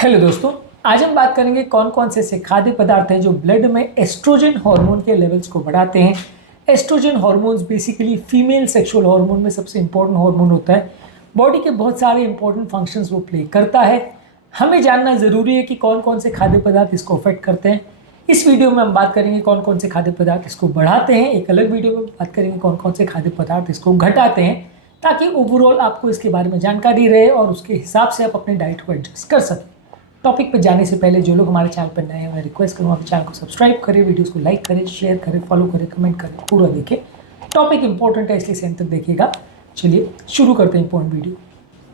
Hello दोस्तों, आज हम बात करेंगे कौन कौन से ऐसे खाद्य पदार्थ हैं जो ब्लड में एस्ट्रोजन हार्मोन के लेवल्स को बढ़ाते हैं। Estrogen hormones basically female sexual hormone में सबसे इंपॉर्टेंट हार्मोन होता है। बॉडी के बहुत सारे इंपॉर्टेंट फंक्शंस वो प्ले करता है। हमें जानना ज़रूरी है कि कौन कौन से खाद्य पदार्थ इसको अफेक्ट करते हैं। इस वीडियो में हम बात करेंगे कौन कौन से खाद्य पदार्थ इसको बढ़ाते हैं। एक अलग वीडियो में बात करेंगे कौन कौन से खाद्य पदार्थ इसको घटाते हैं, ताकि ओवरऑल आपको इसके बारे में जानकारी रहे और उसके हिसाब से आप अपने डाइट को एडजस्ट कर सकें। टॉपिक पे जाने से पहले जो लोग हमारे चैनल पर नए हैं, मैं रिक्वेस्ट करूँगा कि चैनल को सब्सक्राइब करें, वीडियोस को लाइक करें, शेयर करें, फॉलो करें, कमेंट करें, पूरा देखें। टॉपिक इंपॉर्टेंट है इसलिए सेंड तक देखिएगा। चलिए शुरू करते हैं इंपॉर्टेंट वीडियो।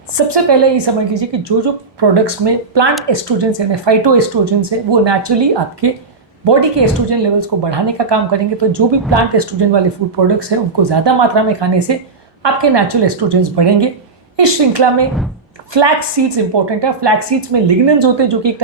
सबसे पहले ये समझ लीजिए कि जो प्रोडक्ट्स में प्लांट एस्ट्रोजेंस यानी फाइटो एस्ट्रोजेंस है वो नेचुरली आपके बॉडी के एस्ट्रोजन लेवल्स को बढ़ाने का काम करेंगे। तो जो भी प्लांट एस्ट्रोजन वाले फूड प्रोडक्ट्स हैं उनको ज़्यादा मात्रा में खाने से आपके नेचुरल एस्ट्रोजेंस बढ़ेंगे। इस श्रृंखला में फ्लैक्स सीड्स इंपॉर्टेंट है। फ्लैक्स सीड्स में लिग्नेंस होते हैं जो कि एक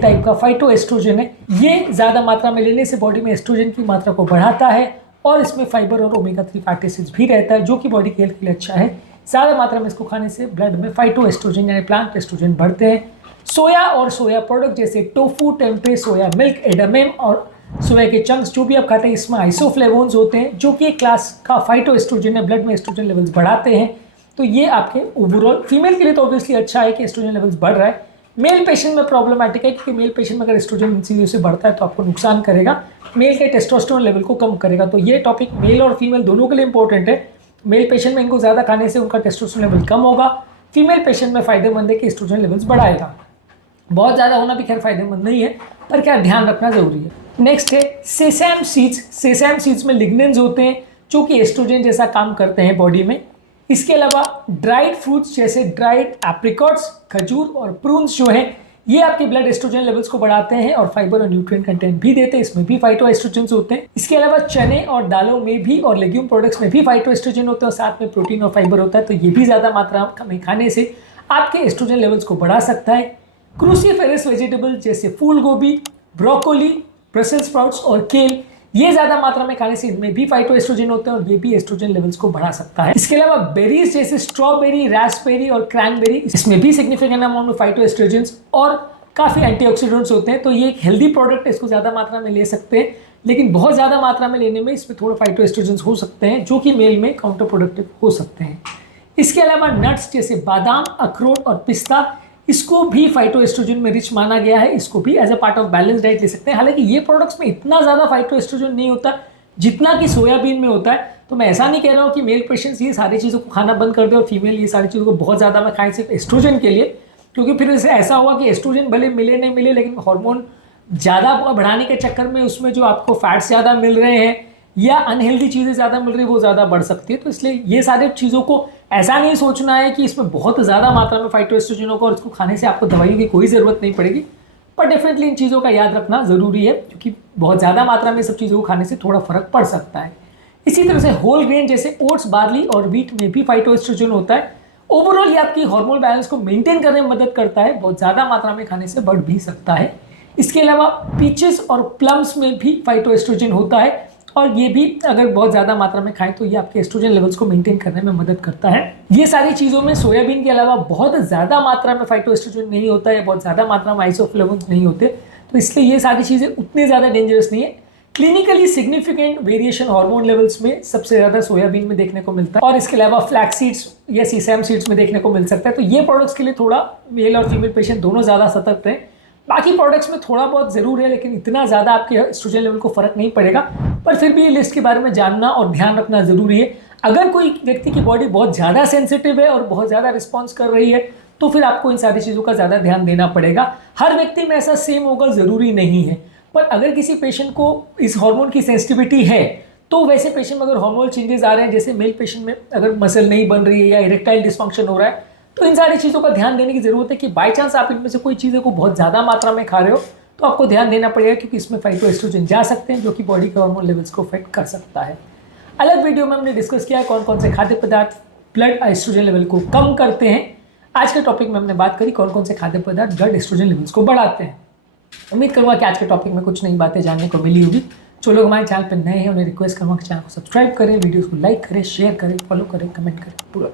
टाइप का फाइटो एस्ट्रोजन है। ये ज़्यादा मात्रा में लेने से बॉडी में एस्ट्रोजन की मात्रा को बढ़ाता है और इसमें फाइबर और ओमेगा 3 फैटी एसिड्स भी रहता है जो कि बॉडी के हेल्थ के लिए अच्छा है। ज़्यादा मात्रा में इसको खाने से ब्लड में फाइटो एस्ट्रोजन यानी प्लांट एस्ट्रोजन बढ़ते हैं। सोया और सोया प्रोडक्ट जैसे टोफू, टेम्पे, सोया मिल्क, एडामेम और सोया के चंक्स जो भी आप खाते हैं इसमें आइसोफ्लेवोन्स होते हैं जो कि एक क्लास का फाइटो एस्ट्रोजन है, ब्लड में एस्ट्रोजन लेवल्स बढ़ाते हैं। तो ये आपके ओवरऑल फीमेल के लिए तो ऑब्वियसली अच्छा है कि एस्ट्रोजन लेवल्स बढ़ रहा है। मेल पेशेंट में प्रॉब्लमैटिक है क्योंकि मेल पेशेंट में अगर एस्ट्रोजन इन चीज़ों से बढ़ता है तो आपको नुकसान करेगा, मेल के टेस्टोस्टेरोन लेवल को कम करेगा। तो ये टॉपिक मेल और फीमेल दोनों के लिए इंपॉर्टेंट है। मेल पेशेंट में इनको ज़्यादा खाने से उनका टेस्टोस्टेरोन लेवल कम होगा, फीमेल पेशेंट में फ़ायदेमंद है कि एस्ट्रोजन लेवल्स बढ़ाएगा। बहुत ज़्यादा होना भी खैर फायदेमंद नहीं है, पर क्या ध्यान रखना जरूरी है। नेक्स्ट है सेसम सीड्स। सेसम सीड्स में लिग्नेंस होते हैं जो कि एस्ट्रोजन जैसा काम करते हैं बॉडी में। इसके अलावा ड्राइड फ्रूट्स जैसे ड्राइड एप्रिकॉट्स, खजूर और प्रून्स जो हैं ये आपके ब्लड एस्ट्रोजन लेवल्स को बढ़ाते हैं और फाइबर और न्यूट्रिएंट कंटेंट भी देते हैं। इसमें भी फाइटो एस्ट्रोजन होते हैं। इसके अलावा चने और दालों में भी और लेग्यूम प्रोडक्ट्स में भी फाइटो एस्ट्रोजन होते हैं और साथ में प्रोटीन और फाइबर होता है। तो ये भी ज़्यादा मात्रा में खाने से आपके एस्ट्रोजन लेवल्स को बढ़ा सकता है। क्रूसीफेरस वेजिटेबल जैसे फूल गोभी, ब्रोकोली, ब्रसेल्स स्प्राउट्स और केल ये ज़्यादा मात्रा में खाने से इनमें भी फाइटो एस्ट्रोजन होते हैं और ये भी एस्ट्रोजन लेवल्स को बढ़ा सकता है। इसके अलावा बेरीज जैसे स्ट्रॉबेरी, रास्पबेरी और क्रैनबेरी इसमें भी सिग्निफिकेंट अमाउंट में फाइटो एस्ट्रोजेंस और काफ़ी एंटीऑक्सीडेंट्स होते हैं। तो ये एक हेल्दी प्रोडक्ट है, इसको ज़्यादा मात्रा में ले सकते हैं, लेकिन बहुत ज़्यादा मात्रा में लेने में इसमें थोड़ा फाइटो एस्ट्रोजेंस हो सकते हैं जो कि मेल में काउंटर प्रोडक्टिव हो सकते हैं। इसके अलावा नट्स जैसे बादाम, अखरोट और पिस्ता इसको भी फाइटो एस्ट्रोजन में रिच माना गया है। इसको भी as a part of balance diet ले सकते हैं। हालांकि ये प्रोडक्ट्स में इतना ज़्यादा फाइटो एस्ट्रोजन नहीं होता जितना कि सोयाबीन में होता है। तो मैं ऐसा नहीं कह रहा हूँ कि मेल पेशेंट्स ये सारी चीज़ों को खाना बंद कर दे और फीमेल ये सारी चीज़ों को बहुत ज़्यादा में खाएं सिर्फ एस्ट्रोजन के लिए, क्योंकि फिर इससे ऐसा होगा कि एस्ट्रोजन भले मिले नहीं मिले लेकिन हार्मोन ज़्यादा बढ़ाने के चक्कर में उसमें जो आपको फैट्स ज़्यादा मिल रहे हैं या अनहेल्दी चीज़ें ज़्यादा मिल रही है वो ज़्यादा बढ़ सकती है। तो इसलिए ये सारी चीज़ों को ऐसा नहीं सोचना है कि इसमें बहुत ज़्यादा मात्रा में फाइटो एस्ट्रोजन होगा और इसको खाने से आपको दवाइयों की कोई ज़रूरत नहीं पड़ेगी। पर डेफिनेटली इन चीज़ों का याद रखना ज़रूरी है क्योंकि बहुत ज़्यादा मात्रा में सब चीज़ों को खाने से थोड़ा फर्क पड़ सकता है। इसी तरह से होल ग्रेन जैसे ओट्स, बार्ली और व्हीट में भी फाइटो एस्ट्रोजन होता है। ओवरऑल ये आपकी हार्मोनल बैलेंस को मेंटेन करने में मदद करता है, बहुत ज़्यादा मात्रा में खाने से बढ़ भी सकता है। इसके अलावा पीचेस और प्लम्स में भी फाइटो एस्ट्रोजन होता है और ये भी अगर बहुत ज़्यादा मात्रा में खाएं तो ये आपके एस्ट्रोजन लेवल्स को मेंटेन करने में मदद करता है। ये सारी चीज़ों में सोयाबीन के अलावा बहुत ज़्यादा मात्रा में फाइटो एस्ट्रोजन नहीं होता है, बहुत ज़्यादा मात्रा में आइसोफ्लेवोन्स नहीं होते, तो इसलिए ये सारी चीज़ें उतनी ज़्यादा डेंजरस नहीं है। Clinically significant variation hormone levels में सबसे ज़्यादा सोयाबीन में देखने को मिलता है और इसके अलावा फ्लैक्स सीड्स या सीसम सीड्स में देखने को मिल सकता है। तो ये प्रोडक्ट्स के लिए थोड़ा मेल और फीमेल पेशेंट दोनों ज़्यादा सतर्क रहें। बाकी प्रोडक्ट्स में थोड़ा बहुत ज़रूर है लेकिन इतना ज़्यादा आपके एस्ट्रोजन लेवल को फ़र्क नहीं पड़ेगा, पर फिर भी ये लिस्ट के बारे में जानना और ध्यान रखना ज़रूरी है। अगर कोई व्यक्ति की बॉडी बहुत ज़्यादा सेंसिटिव है और बहुत ज़्यादा रिस्पॉन्स कर रही है तो फिर आपको इन सारी चीज़ों का ज़्यादा ध्यान देना पड़ेगा। हर व्यक्ति में ऐसा सेम होगा ज़रूरी नहीं है, पर अगर किसी पेशेंट को इस हार्मोन की सेंसिटिविटी है तो वैसे पेशेंट में अगर हार्मोनल चेंजेस आ रहे हैं, जैसे मेल पेशेंट में अगर मसल नहीं बन रही है या इरेक्टाइल डिस्फंक्शन हो रहा है, तो इन सारी चीज़ों का ध्यान देने की ज़रूरत है कि बाई चांस आप इनमें से कोई चीज़ों को बहुत ज़्यादा मात्रा में खा रहे हो तो आपको ध्यान देना पड़ेगा क्योंकि इसमें फाइटो एस्ट्रोजन जा सकते हैं जो कि बॉडी के हार्मोन लेवल्स को अफेक्ट कर सकता है। अलग वीडियो में हमने डिस्कस किया है कौन कौन से खाद्य पदार्थ ब्लड एस्ट्रोजन लेवल को कम करते हैं। आज के टॉपिक में हमने बात करी कौन कौन से खाद्य पदार्थ ब्लड एस्ट्रोजन लेवल्स को बढ़ाते हैं। उम्मीद करूँगा कि आज के टॉपिक में कुछ नई बातें जानने को मिली होगी। जो लोग हमारे चैनल पर नए हैं उन्हें रिक्वेस्ट करूँगा कि चैनल को सब्सक्राइब करें, वीडियोस को लाइक करें, शेयर करें, फॉलो करें, कमेंट करें, पूरा